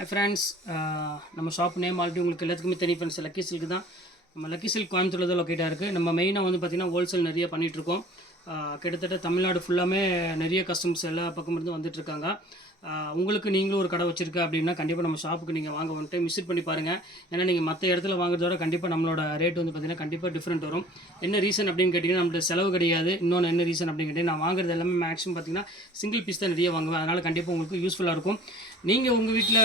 Hi friends, நம்ம shop name already உங்களுக்கு எல்லாத்துக்குமே தெரியும் ஃப்ரெண்ட்ஸ். லக்கி சில்க் தான். நம்ம லக்கி சில்க் கோயம்புத்தூரில் தான் லொக்கேட்டாக இருக்குது. நம்ம மெயினாக வந்து பார்த்திங்கன்னா ஹோல்சேல் நிறைய பண்ணிகிட்ருக்கோம். கிட்டத்தட்ட தமிழ்நாடு ஃபுல்லாமே நிறைய கஸ்டமர்ஸ் எல்லா பக்கமிருந்து வந்துட்டுருக்காங்க. உங்களுக்கு நீங்களும் ஒரு கடை வச்சுருக்க அப்படின்னா கண்டிப்பாக நம்ம ஷாப்புக்கு நீங்கள் வாங்க ஒன் டைம் விசிட் பண்ணி பாருங்கள். ஏன்னா நீங்கள் மற்ற இடத்துல வாங்குறதோட கண்டிப்பாக நம்மளோட ரேட் வந்து பார்த்திங்கன்னா கண்டிப்பாக டிஃப்ரெண்ட் வரும். என்ன ரீசன் அப்படின்னு கேட்டிங்கன்னா நம்மளோட செலவு கிடையாது. இன்னொன்று என்ன ரீசன் அப்படின்னு கேட்டிங்கன்னா நான் வாங்குறது எல்லாமே மேக்ஸிமம் பார்த்திங்கன்னா சிங்கிள் பீஸ் தான் நிறைய வாங்குவேன். அதனால் கண்டிப்பாக உங்களுக்கு யூஸ்ஃபுல்லாக இருக்கும். நீங்கள் உங்கள் வீட்டில்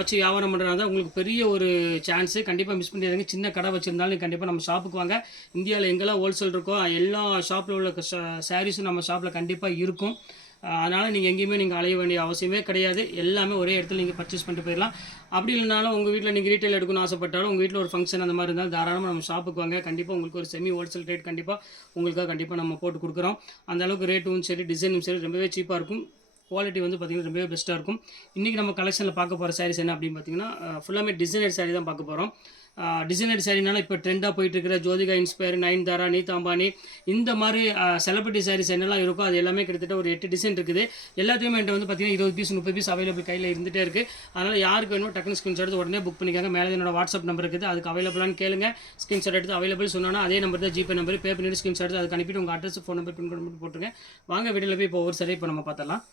வச்சு வியாபாரம் பண்ணுறதா உங்களுக்கு பெரிய ஒரு சான்ஸு. கண்டிப்பாக மிஸ் பண்ணிடுங்க. சின்ன கடை வச்சுருந்தாலும் கண்டிப்பாக நம்ம ஷாப்புக்கு வாங்க. இந்தியாவில் எங்கெல்லாம் ஹோல்சேல் இருக்கோ எல்லா ஷாப்பில் உள்ள சாரீஸும் நம்ம ஷாப்பில் கண்டிப்பாக இருக்கும். அதனால் நீங்கள் எங்கேயுமே நீங்கள் அலைய வேண்டிய அவசியமே கிடையாது. எல்லாமே ஒரே இடத்துல நீங்கள் பர்ச்சேஸ் பண்ணிட்டு போயிடலாம். அப்படி இல்லைனாலும் உங்கள் வீட்டில் நீங்கள் ரீட்டைல் எடுக்கணும்னு ஆசைப்பட்டாலும் உங்கள் வீட்டில் ஒரு ஃபங்க்ஷன் அந்த மாதிரி இருந்தாலும் தாராளமாக நம்ம ஷாப்புக்கு வாங்க. கண்டிப்பாக உங்களுக்கு ஒரு செமி ஹோல்சேல் ரேட் கண்டிப்பாக நம்ம போட்டு கொடுக்குறோம். அந்த அளவுக்கு ரேட்டும் சரி டிசைனும் சரி ரொம்பவே சீப்பாக இருக்கும். குவாலிட்டி வந்து பார்த்திங்கன்னா ரொம்பவே பெஸ்ட்டாக இருக்கும். இன்றைக்கி நம்ம கலெக்ஷனில் பார்க்க போகிற சாரீஸ் என்ன அப்படின்னு பார்த்தீங்கன்னா ஃபுல்லாமே டிசைனர் சாரீ தான் பார்க்க போகிறோம். டிசைனர் சாரீனால இப்போ ட்ரெண்டாக போயிட்டு இருக்கிற ஜோதிகா இன்ஸ்பயர், நயன்தாரா, நீதா அம்பானி இந்த மாதிரி செலிபிரிட்டி சாரீஸ் என்னெல்லாம் இருக்கோ அது எல்லாமே கிட்டத்தட்ட ஒரு 8 டிசைன் இருக்குது. எல்லாத்தையுமே என்கிட்ட வந்து பார்த்திங்கன்னா 20 பீஸ் 30 பீஸ் அவைலபிள் கையில் இருந்துகிட்டே இருக்குது. அதனால் யாருக்கு வேணுமோ டக்குனு ஸ்க்ரீன்ஷாட் எடுத்து உடனே புக் பண்ணிக்காங்க. மேலே என்னோட வாட்ஸ்அப் நம்பர் இருக்குது, அதுக்கு அவைலபிளானு கேளுங்க. ஸ்க்ரீன்ஷாட் எடுத்து அவைலபிள் சொன்னோன்னா அதே நம்பர் தான் ஜிபே நம்பர். பே பண்ணிட்டு ஸ்க்ரீன்ஷாட் எடுத்து அதுக்கு அனுப்பிட்டு உங்கள் அட்ரஸ் ஃபோன் நம்பர் பின் பண்ணி போட்டுருங்க. வாங்க வீடியோவில் போய் இப்போ ஒரு சாரி இப்போ நம்ம பார்த்தலாம்.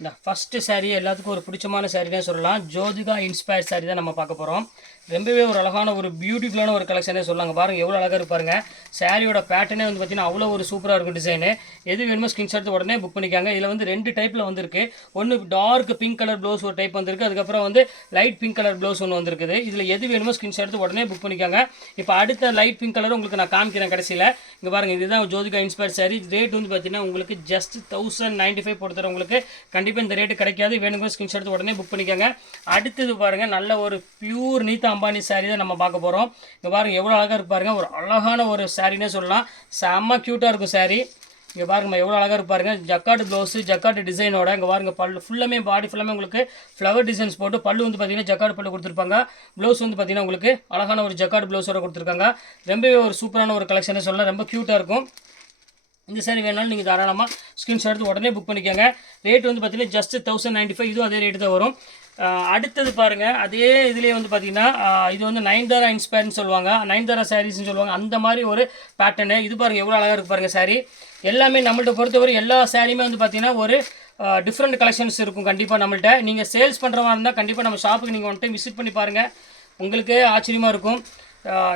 இந்த ஃபஸ்ட்டு சாரீ எல்லாத்துக்கும் ஒரு பிடிச்சமான சாரீனே சொல்லலாம். ஜோதிகா இன்ஸ்பயர் சாரீ தான் நம்ம பார்க்க போகிறோம். ரொம்பவே ஒரு அழகான ஒரு பியூட்டிஃபுல்லான ஒரு கலெக்ஷனே சொல்லாங்க. பாருங்கள் எவ்வளோ அழகாக இருப்பாருங்க. சாரியோட பேட்டர்னே வந்து பார்த்திங்கன்னா அவ்வளோ ஒரு சூப்பராக இருக்கும் டிசைனு. எது வேணுமோ ஸ்க்ரீன்ஷாட் உடனே புக் பண்ணிக்காங்க. இதில் வந்து 2 டைப்பில் வந்துருக்கு. ஒன்று டார்க் பிங்க் கலர் ப்ளவுஸ் ஒரு டைப் வந்திருக்கு. அதுக்கப்புறம் வந்து லைட் பிங்க் கலர் ப்ளவுஸ் ஒன்று வந்துருக்குது. இதில் எது வேணுமோ ஸ்க்ரீன்ஷாட் எடுத்து உடனே புக் பண்ணிக்காங்க. இப்போ அடுத்த லைட் பிங்க் கலர் உங்களுக்கு நான் காமிக்கிறேன் கடைசியில். இங்கே பாருங்கள், இதுதான் ஜோதிகா இன்ஸ்பயர் சாரி. ரேட் வந்து பார்த்திங்கன்னா உங்களுக்கு ஜஸ்ட் 1095 போட்டு உங்களுக்கு கண்டிப்பாக இந்த ரேட்டு கிடைக்காது. வேணுங்கிற ஸ்க்ரீன்ஷாட் எடுத்து உடனே புக் பண்ணிக்காங்க. அடுத்தது பாருங்கள், நல்ல ஒரு பியூர் நீதா அம்பானி சாரி தான் நம்ம பார்க்க போகிறோம். இங்கே பாருங்கள் எவ்வளோ அழகாக இருப்பாருங்க. ஒரு அழகான ஒரு சாரினே சொல்லலாம். செம்ம க்யூட்டாக இருக்கும் சாரி. இங்கே பாருங்கம்மா எவ்வளோ அழகாக இருப்பாருங்க. ஜக்காட்டு ப்ளவுஸு ஜக்காட்டு டிசைனோட. இங்கே பாருங்கள் பல்லு ஃபுல்லாமே பாடி ஃபுல்லாமே உங்களுக்கு ஃப்ளவர் டிசைன்ஸ் போட்டு பல்லு வந்து பார்த்திங்கன்னா ஜக்காடு பல்லு கொடுத்துருப்பாங்க. ப்ளவுஸ் வந்து பார்த்திங்கன்னா உங்களுக்கு அழகான ஒரு ஜக்காடு ப்ளவுஸோட கொடுத்துருக்காங்க. ரொம்பவே ஒரு சூப்பரான ஒரு கலெக்ஷனே சொல்லலாம். ரொம்ப க்யூட்டாக இருக்கும். இந்த சாரி வேணாலும் நீங்கள் தாராளமாக ஸ்க்ரீன்ஷாட் எடுத்து உடனே புக் பண்ணிக்கோங்க. ரேட் வந்து பார்த்திங்கன்னா ஜஸ்ட் 1095. இதுவும் அதே ரேட்டு தான் வரும். அடுத்தது பாருங்கள், அதே இதுலேயே வந்து பார்த்திங்கன்னா இது வந்து நயன்தாரா இன்ஸ்பயர்னு சொல்லுவாங்க, நயன்தாரா சாரீஸ்ன்னு சொல்லுவாங்க. அந்த மாதிரி ஒரு பேட்டர்னு. இது பாருங்கள் எவ்வளோ அழகாக இருக்குது பாருங்கள் சாரீ. எல்லாமே நம்மள்ட்ட பொறுத்தவரை எல்லா சாரியுமே வந்து பார்த்திங்கன்னா ஒரு டிஃப்ரெண்ட் கலெக்ஷன்ஸ் இருக்கும். கண்டிப்பாக நம்மள்ட்ட நீங்கள் சேல்ஸ் பண்ணுற மாதிரி இருந்தால் கண்டிப்பாக நம்ம ஷாப்புக்கு நீங்கள் ஒன் டைம் விசிட் பண்ணி பாருங்கள். உங்களுக்கே ஆச்சரியமாக இருக்கும்.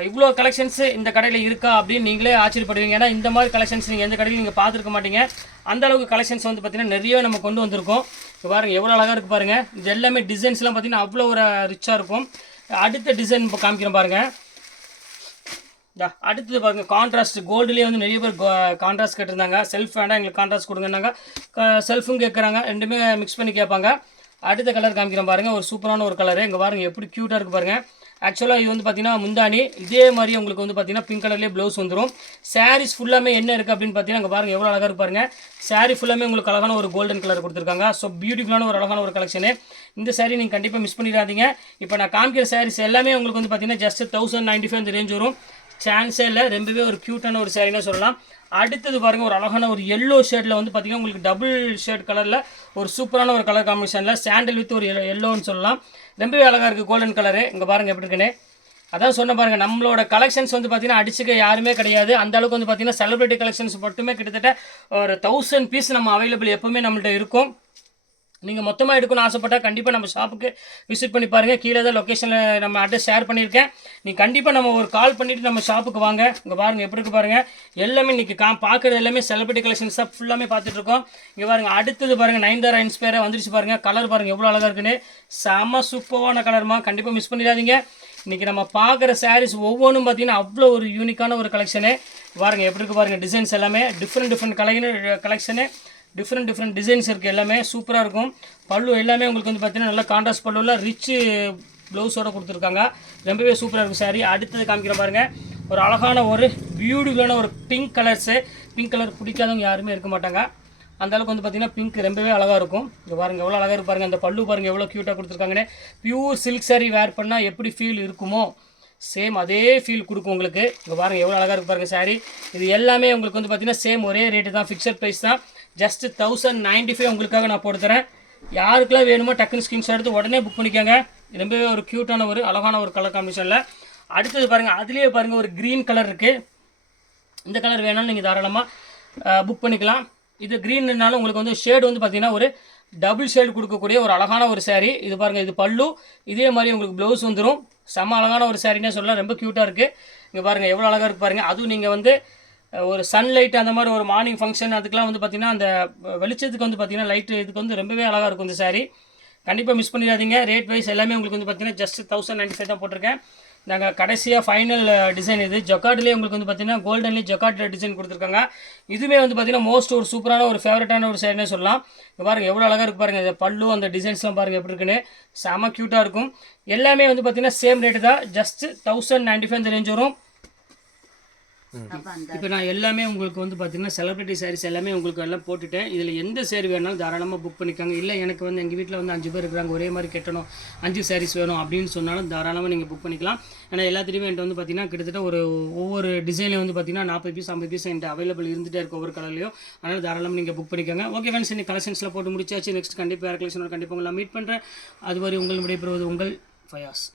இவ்வளோ கலெக்ஷன்ஸு இந்த கடையில் இருக்கா அப்படின்னு நீங்களே ஆச்சரியப்படுவீங்க. ஏன்னா இந்த மாதிரி கலெக்ஷன்ஸ் நீங்கள் எந்த கடையிலும் நீங்கள் பார்த்துருக்க மாட்டீங்க. அந்தளவுக்கு கலெக்ஷன்ஸ் வந்து பார்த்திங்கன்னா நிறைய நம்ம கொண்டு வந்திருக்கோம். இப்போ பாருங்கள் எவ்வளோ அழகாக இருக்குது பாருங்கள். இது எல்லாமே டிசைன்ஸ்லாம் பார்த்திங்கன்னா அவ்வளோ ஒரு ரிச்சாக இருக்கும். அடுத்த டிசைன் இப்போ காமிக்கிறேன் பாருங்கள். அடுத்தது பாருங்கள், கான்ட்ராஸ்ட் கோல்டுலேயே வந்து நிறைய பேர் கான்ட்ராஸ்ட் கேட்டிருந்தாங்க. செல்ஃப் வேண்டாம் எங்களுக்கு கான்ட்ராஸ்ட் கொடுங்கன்னாங்க. செல்ஃபும் கேட்குறாங்க, ரெண்டுமே மிக்ஸ் பண்ணி கேட்பாங்க. அடுத்த கலர் காமிக்கிறேன் பாருங்கள். ஒரு சூப்பரான ஒரு கலரு. இங்கே பாருங்கள் எப்படி க்யூட்டாக இருக்குது பாருங்கள். ஆக்சுவலாக இது வந்து பார்த்திங்கன்னா முந்தானி இதே மாதிரி உங்களுக்கு வந்து பார்த்திங்கன்னா பிங்க் கலர்லேயே ப்ளவுஸ் வந்துடும். சாரீஸ் ஃபுல்லாமே என்ன இருக்குது அப்படின்னு பார்த்தீங்கன்னா அங்கே பாருங்கள் எவ்வளோ அழகாக இருப்பாருங்க. சாரீ ஃபுல்லாமே உங்களுக்கு அழகான ஒரு கோல்டன் கலர் கொடுத்துருக்காங்க. ஸோ பியூட்டிஃபுல்லான ஒரு அழகான ஒரு கலெக்ஷனு. இந்த சாரீ நீங்கள் கண்டிப்பாக மிஸ் பண்ணிடாதீங்க. இப்போ நான் காமிக்கிற சாரீஸ் எல்லாமே உங்களுக்கு வந்து பார்த்திங்கன்னா ஜஸ்ட் 1095 இந்த ரேஞ்ச் வரும். சான்ஸே இல்லை. ரொம்பவே ஒரு க்யூட்டான ஒரு சாரீனே சொல்லலாம். அடுத்தது பாருங்கள், ஒரு அழகான ஒரு எல்லோ ஷேடில் வந்து பார்த்திங்கன்னா உங்களுக்கு டபுள் ஷேட் கலரில் ஒரு சூப்பரான ஒரு கலர் காம்பினேஷனில் சாண்டல் வித் ஒரு எல்லோன்னு சொல்லலாம். ரொம்பவே அழகாக இருக்குது கோல்டன் கலரு. இங்கே பாருங்கள் எப்படி இருக்குன்னு. அதான் சொன்ன பாருங்கள், நம்மளோட கலெக்ஷன்ஸ் வந்து பார்த்திங்கன்னா அடிச்சுக்க யாருமே கிடையாது. அந்தளவுக்கு வந்து பார்த்திங்கன்னா செலிபிரிட்டி கலெக்ஷன்ஸ் மட்டுமே கிட்டத்தட்ட ஒரு 1000 பீஸ் நம்ம அவைலபிள் எப்போவுமே நம்மள்ட்ட இருக்கும். நீங்கள் மொத்தமாக எடுக்கணும்னு ஆசைப்பட்டால் கண்டிப்பாக நம்ம ஷாப்புக்கு விசிட் பண்ணி பாருங்கள். கீழே தான் லொக்கேஷனில் நம்ம அட்ரஸ் ஷேர் பண்ணியிருக்கேன். நீங்கள் கண்டிப்பாக நம்ம ஒரு கால் பண்ணிவிட்டு நம்ம ஷாப்புக்கு வாங்க. இங்கே பாருங்கள் எப்படி இருக்குது பாருங்கள். எல்லாமே இன்றைக்கி பார்க்குறது எல்லாமே செலிபிரிட்டி கலெக்ஷன்ஸ் தான் ஃபுல்லாமே பார்த்துட்ருக்கோம். இங்கே பாருங்கள் அடுத்தது பாருங்கள், நயன்தாரா இன்ஸ்பயராக வந்துருச்சு பாருங்கள். கலர் பாருங்கள் எவ்வளோ அழகாக இருக்குன்னு. செம சூப்பரான கலருமா. கண்டிப்பாக மிஸ் பண்ணிடாதீங்க. இன்றைக்கி நம்ம பார்க்குற சாரீஸ் ஒவ்வொன்றும் பார்த்திங்கன்னா அவ்வளோ ஒரு யூனிக்கான ஒரு கலெக்ஷனு. பாருங்கள் எப்படி இருக்குது பாருங்கள். டிசைன்ஸ் எல்லாமே டிஃப்ரெண்ட் கலெக்ஷனு. டிஃப்ரெண்ட் டிசைன்ஸ் இருக்குது. எல்லாமே சூப்பராக இருக்கும். பல்லு எல்லாமே உங்களுக்கு வந்து பார்த்திங்கன்னா நல்லா கான்ட்ராஸ்ட் பல்லுவில் ரிச் ப்ளவுஸோடு கொடுத்துருக்காங்க. ரொம்பவே சூப்பராக இருக்கும் சாரி. அடுத்தது காமிக்கிறேன் பாருங்கள். ஒரு அழகான ஒரு பியூட்டிஃபுல்லான ஒரு பிங்க் கலர்ஸு. பிங்க் கலர் பிடிக்காதவங்க யாருமே இருக்க மாட்டாங்க. அந்தளவுக்கு வந்து பார்த்திங்கன்னா பிங்க் ரொம்பவே அழகாக இருக்கும். இங்கே பாருங்கள் எவ்வளோ அழகாக இருப்பாருங்க. அந்த பல்லு பாருங்கள் எவ்வளோ க்யூட்டாக கொடுத்துருக்காங்கன்னு. பியூர் சில்க் சாரி வேர் பண்ணால் எப்படி ஃபீல் இருக்குமோ சேம் அதே ஃபீல் கொடுக்கும் உங்களுக்கு. இங்கே பாருங்கள் எவ்வளோ அழகாக இருக்கு பாருங்கள் சாரி. இது எல்லாமே உங்களுக்கு வந்து பார்த்திங்கன்னா சேம் ஒரே ரேட்டு தான், ஃபிக்ஸட் ப்ரைஸ் தான். ஜஸ்ட் 1095 உங்களுக்காக நான் போட்டு தரேன். யாருக்கெல்லாம் வேணுமோ டக்குன்னு ஸ்க்ரீன்ஷாட் எடுத்து உடனே புக் பண்ணிக்கோங்க. ரொம்பவே ஒரு க்யூட்டான ஒரு அழகான ஒரு கலர் காம்பினேஷனில். அடுத்தது பாருங்கள், அதுலேயே பாருங்கள் ஒரு க்ரீன் கலர் இருக்குது. இந்த கலர் வேணாலும் நீங்கள் தாராளமாக புக் பண்ணிக்கலாம். இது க்ரீன்னாலும் உங்களுக்கு வந்து ஷேடு வந்து பார்த்திங்கன்னா ஒரு டபுள் ஷேடு கொடுக்கக்கூடிய ஒரு அழகான ஒரு saree. இது பாருங்கள், இது பல்லு, இதே மாதிரி உங்களுக்கு ப்ளவுஸ் வந்துடும். செம்ம அழகான ஒரு சாரினே சொல்லலாம். ரொம்ப க்யூட்டாக இருக்குது. இங்கே பாருங்கள் எவ்வளோ அழகாக இருக்குது பாருங்கள். அதுவும் நீங்கள் வந்து ஒரு சன்லைட் அந்த மாதிரி ஒரு மார்னிங் ஃபங்க்ஷன் அதுக்கெலாம் வந்து பார்த்திங்கன்னா அந்த வெளிச்சத்துக்கு வந்து பார்த்திங்கன்னா லைட்டு இதுக்கு வந்து ரொம்பவே அழகாக இருக்கும் இந்த saree. கண்டிப்பாக மிஸ் பண்ணிடாதீங்க. ரேட் வைஸ் எல்லாமே உங்களுக்கு வந்து பார்த்திங்கன்னா ஜஸ்ட் 1095 தான் போட்டிருக்கேன். நாங்கள் கடைசியாக ஃபைனல் டிசைன் இது ஜக்கார்ட்லேயே உங்களுக்கு வந்து பார்த்திங்கன்னா கோல்டன்லேயே ஜக்கார்ட் டிசைன் கொடுத்துருக்காங்க. இதுவுமே வந்து பார்த்திங்கன்னா மோஸ்ட் ஒரு சூப்பரான ஒரு ஃபேவரட்டான ஒரு சாரினே சொல்லலாம். இப்போ பாருங்கள் எவ்வளோ அழகாக இருக்குது பாருங்கள். இந்த பல்லு அந்த டிசைன்ஸ்லாம் பாருங்கள் எப்படி இருக்குன்னு, செம க்யூட்டாக இருக்கும். எல்லாமே வந்து பார்த்திங்கன்னா சேம் ரேட்டு தான், ஜஸ்ட் 1095 இந்த ரேஞ்ச் வரும். இப்போ நான் எல்லாமே உங்களுக்கு வந்து பார்த்தீங்கன்னா செலிபிரிட்டி சாரீஸ் எல்லாமே உங்களுக்கு எல்லாம் போட்டுட்டேன். இதில் எந்த சேரீ வேணாலும் தாராளமாக புக் பண்ணிக்காங்க. இல்லை எனக்கு வந்து எங்கள் வீட்டில் வந்து 5 பேர் இருக்கிறாங்க, ஒரே மாதிரி கட்டணும், 5 சாரீஸ் வேணும் அப்படின்னு சொன்னாலும் தாராளமாக நீங்கள் புக் பண்ணிக்கலாம். ஏன்னா எல்லாத்துலேயுமே என்கிட்ட வந்து பார்த்தீங்கன்னா கிட்டத்தட்ட ஒவ்வொரு டிசைன்லையும் வந்து பார்த்தீங்கன்னா 40 பீஸ் 50 பீஸ் என்கிட்ட அவைலபிள் இருந்துகிட்டே இருக்கும் ஒவ்வொரு கலர்லையும். அதனால் தாராளமாக நீங்கள் புக் பண்ணிக்கோங்க. ஓகே ஃப்ரெண்ட்ஸ், இன்னைக்கு கலெக்ஷன்ஸில் போட்டு முடிச்சாச்சு. நெக்ஸ்ட் கண்டிப்பாக வேறு கலெக்ஷனோட கண்டிப்பாக உங்களை மீட் பண்ணுறேன். அதுவரை உங்கள் விடைபெறுவது உங்கள் ஃபயாஸ்.